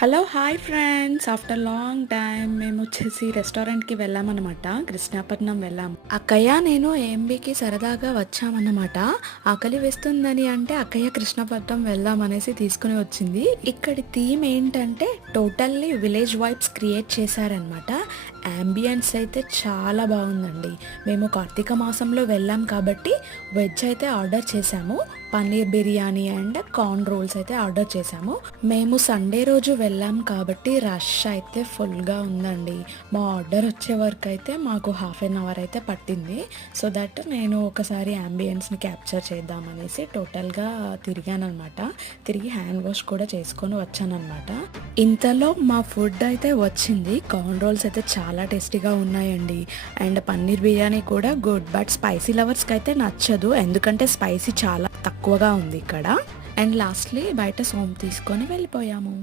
Hello! Hi friends. After long time మేమొచ్చేసి రెస్టారెంట్‌కి వెళ్ళామనమాట. కృష్ణాపట్నం వెళ్ళాం. అక్కయ్య, నేను ఏఎంబీకి సరదాగా వచ్చామన్నమాట. ఆకలి వేస్తుందని అంటే అక్కయ్య కృష్ణాపట్నం వెళ్దాం అనేసి తీసుకొని వచ్చింది. ఇక్కడి థీమ్ ఏంటంటే టోటల్లీ విలేజ్ వైబ్స్ క్రియేట్ చేశారనమాట. యాంబియన్స్ అయితే చాలా బాగుందండి. మేము కార్తీక మాసంలో వెళ్ళాం కాబట్టి వెజ్ అయితే ఆర్డర్ చేశాము. Paneer biryani and corn rolls అయితే ఆర్డర్ చేశాము. మేము సండే రోజు వెళ్ళాం కాబట్టి రష్ అయితే ఫుల్గా ఉందండి. మా ఆర్డర్ వచ్చే వరకు అయితే మాకు హాఫ్ అన్ అవర్ అయితే పట్టింది. సో దట్ నేను ఒకసారి యాంబియన్స్ని క్యాప్చర్ చేద్దామనేసి టోటల్గా తిరిగానమాట. తిరిగి హ్యాండ్ వాష్ కూడా చేసుకొని వచ్చానమాట. ఇంతలో మా ఫుడ్ అయితే వచ్చింది. కార్న్ రోల్స్ అయితే చాలా టేస్టీగా ఉన్నాయండి. అండ్ పన్నీర్ బిర్యానీ కూడా గుడ్. బట్ స్పైసీ లవర్స్కి అయితే నచ్చదు, ఎందుకంటే స్పైసీ చాలా తక్కువగా ఉంది ఇక్కడ. అండ్ లాస్ట్లీ బయట సోమ్ తీసుకొని వెళ్ళిపోయాము.